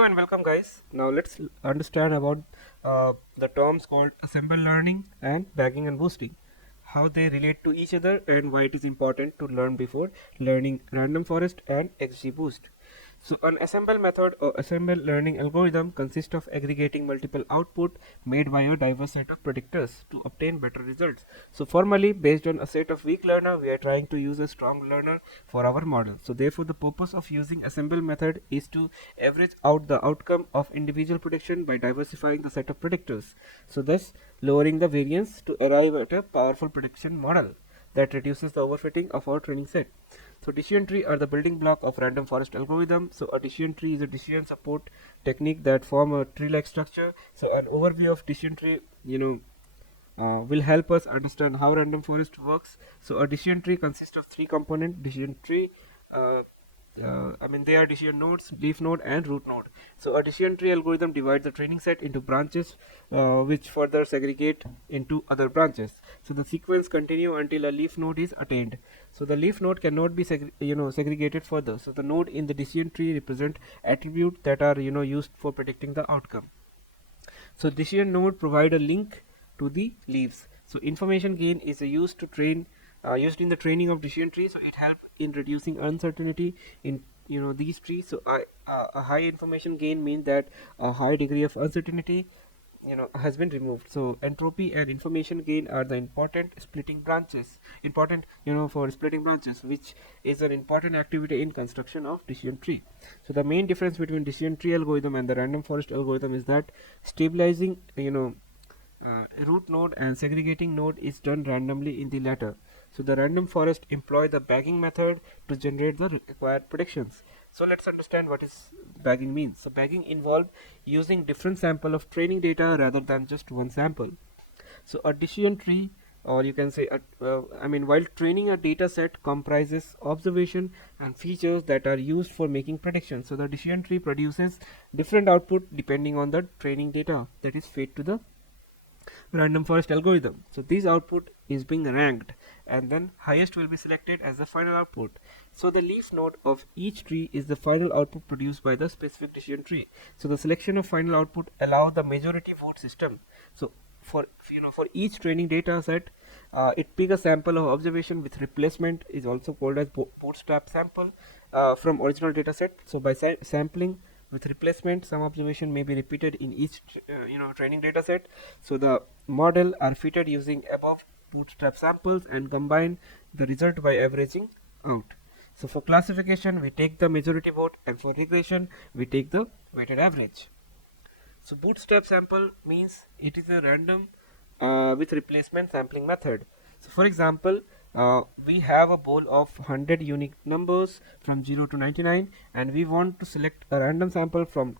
Hello and welcome guys. Now let's understand about the terms called Ensemble Learning and bagging and boosting, how they relate to each other and why it is important to learn before learning random forest and XGBoost. So an assemble method or assemble learning algorithm consists of aggregating multiple output made by a diverse set of predictors to obtain better results. So formally, based on a set of weak learner, we are trying to use a strong learner for our model. So therefore the purpose of using assemble method is to average out the outcome of individual prediction by diversifying the set of predictors. So thus lowering the variance to arrive at a powerful prediction model that reduces the overfitting of our training set. So decision tree are the building block of random forest algorithm. So a decision tree is a decision support technique that form a tree-like structure. So an overview of decision tree, will help us understand how random forest works. So a decision tree consists of three components: decision tree, uh, they are decision nodes, leaf node, and root node. So a decision tree algorithm divides the training set into branches, which further segregate into other branches. So the sequence continue until a leaf node is attained. So the leaf node cannot be segregated further. So the node in the decision tree represent attributes that are used for predicting the outcome. So decision node provide a link to the leaves. So information gain is used in the training of decision tree. So it helps in reducing uncertainty in these trees. So a high information gain means that a high degree of uncertainty has been removed. So entropy and information gain are the important for splitting branches, which is an important activity in construction of decision tree. So the main difference between decision tree algorithm and the random forest algorithm is that stabilizing root node and segregating node is done randomly in the latter. So the random forest employ the bagging method to generate the required predictions. So let's understand what is bagging means. So bagging involves using different sample of training data rather than just one sample. So a decision tree, or you can say while training a data set comprises observation and features that are used for making predictions. So the decision tree produces different output depending on the training data that is fed to the random forest algorithm. So this output is being ranked, and then highest will be selected as the final output. So the leaf node of each tree is the final output produced by the specific decision tree. So the selection of final output allows the majority vote system. So for each training data set, it pick a sample of observation with replacement is also called as bootstrap sample from original data set. So by sampling with replacement, some observation may be repeated in each training data set. So the model are fitted using above bootstrap samples and combine the result by averaging out. So for classification, we take the majority vote, and for regression, we take the weighted average. So bootstrap sample means it is a random with replacement sampling method. So for example, we have a bowl of 100 unique numbers from 0 to 99, and we want to select a random sample from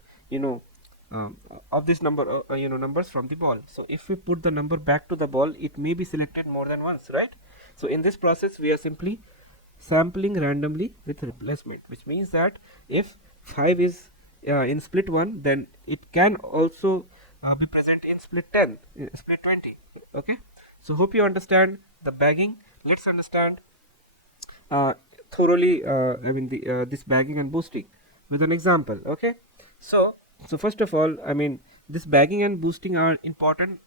of this number numbers from the ball. So if we put the number back to the ball, it may be selected more than once, right? So in this process, we are simply sampling randomly with replacement, which means that if 5 is in split 1, then it can also be present in split 10, split 20. Okay, so hope you understand the bagging. Let's understand thoroughly this bagging and boosting with an example. Okay, so first of all, this bagging and boosting are important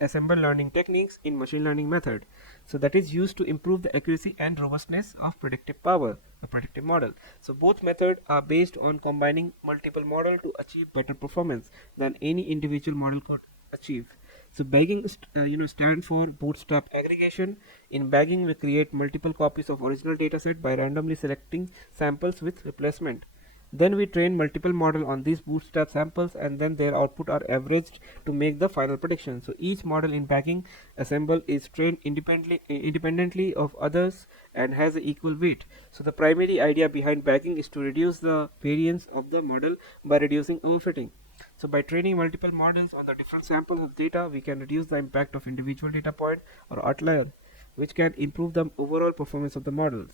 assemble learning techniques in machine learning method. So that is used to improve the accuracy and robustness of predictive power, the predictive model. So both methods are based on combining multiple model to achieve better performance than any individual model could achieve. So bagging stand for bootstrap aggregation. In bagging, we create multiple copies of original dataset by randomly selecting samples with replacement. Then we train multiple model on these bootstrap samples, and then their output are averaged to make the final prediction. So each model in bagging assemble is trained independently of others and has an equal weight. So the primary idea behind bagging is to reduce the variance of the model by reducing overfitting. So by training multiple models on the different samples of data, we can reduce the impact of individual data point or outlier, which can improve the overall performance of the model.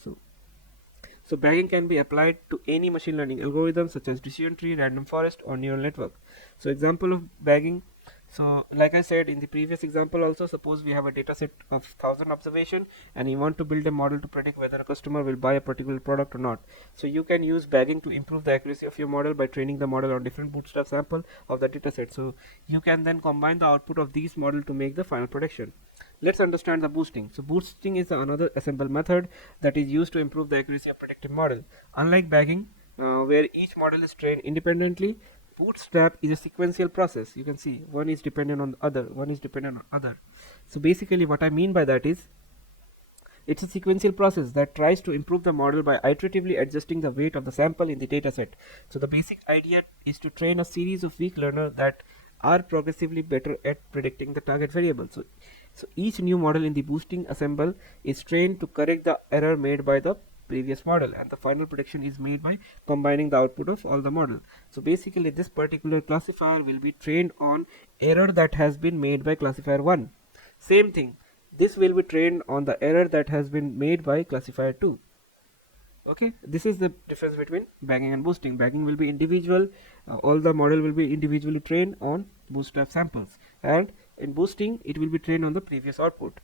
So bagging can be applied to any machine learning algorithm such as decision tree, random forest, or neural network. So example of bagging. So like I said in the previous example also, suppose we have a data set of 1000 observation and you want to build a model to predict whether a customer will buy a particular product or not. So you can use bagging to improve the accuracy of your model by training the model on different bootstrap sample of the data set. So you can then combine the output of these model to make the final prediction. Let's understand the boosting. So boosting is another assemble method that is used to improve the accuracy of predictive model. Unlike bagging, where each model is trained independently, bootstrap is a sequential process. You can see one is dependent on the other, one is dependent on other. So basically what I mean by that is, it's a sequential process that tries to improve the model by iteratively adjusting the weight of the sample in the dataset. So the basic idea is to train a series of weak learners that are progressively better at predicting the target variable. So each new model in the boosting assemble is trained to correct the error made by the previous model, and the final prediction is made by combining the output of all the model. So basically this particular classifier will be trained on error that has been made by classifier 1. Same thing, this will be trained on the error that has been made by classifier 2. Okay, this is the difference between bagging and boosting. Bagging will be individual, all the model will be individually trained on bootstrap samples, and in boosting it will be trained on the previous output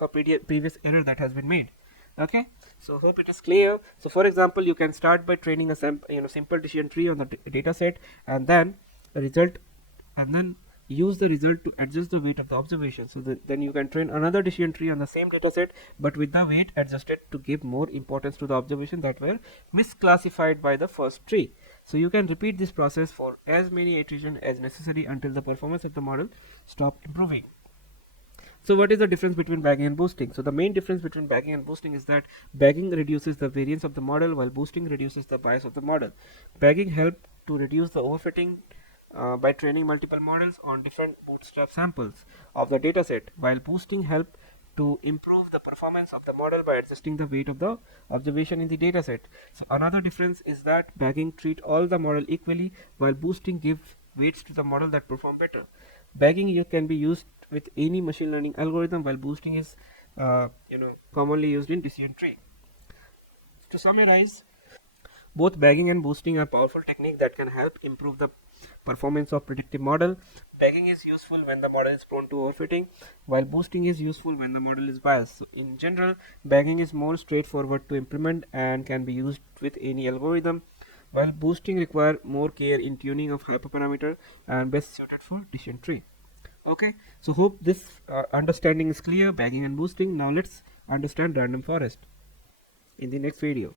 or previous error that has been made. Okay, so hope it is clear. So for example, you can start by training a simple decision tree on the data set, and then use the result to adjust the weight of the observation. So then you can train another decision tree on the same data set, but with the weight adjusted to give more importance to the observation that were misclassified by the first tree. So you can repeat this process for as many iterations as necessary until the performance of the model stop improving. So what is the difference between bagging and boosting? So the main difference between bagging and boosting is that bagging reduces the variance of the model, while boosting reduces the bias of the model. Bagging helps to reduce the overfitting by training multiple models on different bootstrap samples of the dataset, while boosting helps to improve the performance of the model by adjusting the weight of the observation in the dataset. So another difference is that bagging treats all the model equally, while boosting gives weights to the model that perform better. Bagging can be used with any machine learning algorithm, while boosting is commonly used in decision tree. To summarize, both bagging and boosting are powerful techniques that can help improve the performance of predictive model. Bagging is useful when the model is prone to overfitting, while boosting is useful when the model is biased. So in general, bagging is more straightforward to implement and can be used with any algorithm, while boosting requires more care in tuning of hyperparameter and best suited for decision tree. Okay, so hope this understanding is clear, bagging and boosting. Now let's understand random forest in the next video.